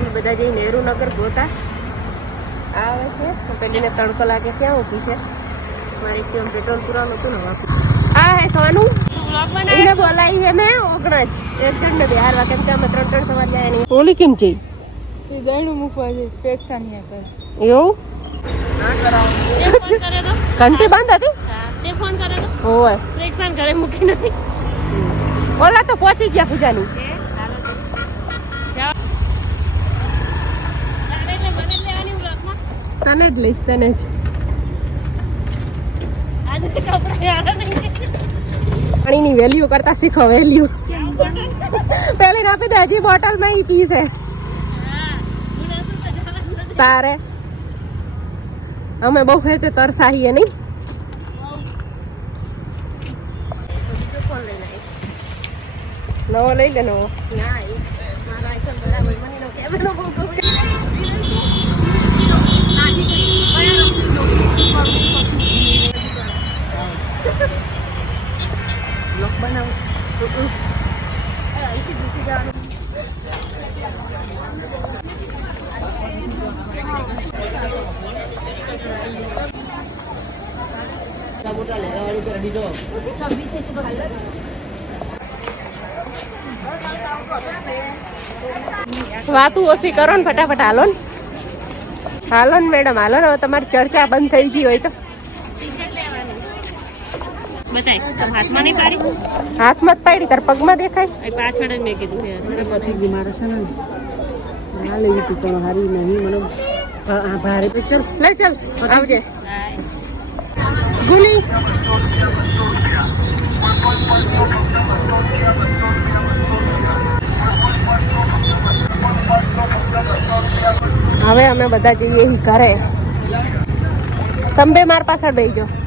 અમે બધા જઈ નહેરુનગર ગોતા આવે છે તો પેલીને તડકો લાગે ક્યાં ઊભી છે મારે કેમ પેટ્રોલ પુરાનું હતું ને આ હે સોનું એને બોલાવી છે મેં ઓગણજ એક જણને બિહારવા કેમ કે અમે 3 સવાર જાય નહીં ઓલી કેમ છે એ દહીણું મૂકવા છે પેક્ષાની આગળ એવું ઘંટી બંધ હતી તે ફોન કરે તો ઓય પ્રેક્ષાન ઘરે મૂકી નથી ઓલા તો પહોંચી ગયા પૂજાની તને જ લઈશ તને જ પાણીની વેલ્યુ કરતા શીખો વેલ્યુ પેલી ના આપી દે હજી બોટલમાં ઈ પી છે તારે અમે બહુ ખેતે તરસાહીએ નહીં નવો લઈ લે નવો વાતું ઓછી કરો ને ફટાફટ હાલો ને મેડમ હાલો ને હવે તમારી ચર્ચા બંધ થઈ ગઈ હોય તો બતાય હાથમાં નહીં પાડી હાથમાં જ પાડી તાર પગમાં દેખાય પાછળ જ મેં કીધું મારે છે ને ના લેવી તું પણ હારી નહીં મને ભારે તો ચલ લઈ ચાલ આવજે ગુલી હવે અમે બધા જઈએ ઘરે તમે બે માર પાછળ બેસી જાઓ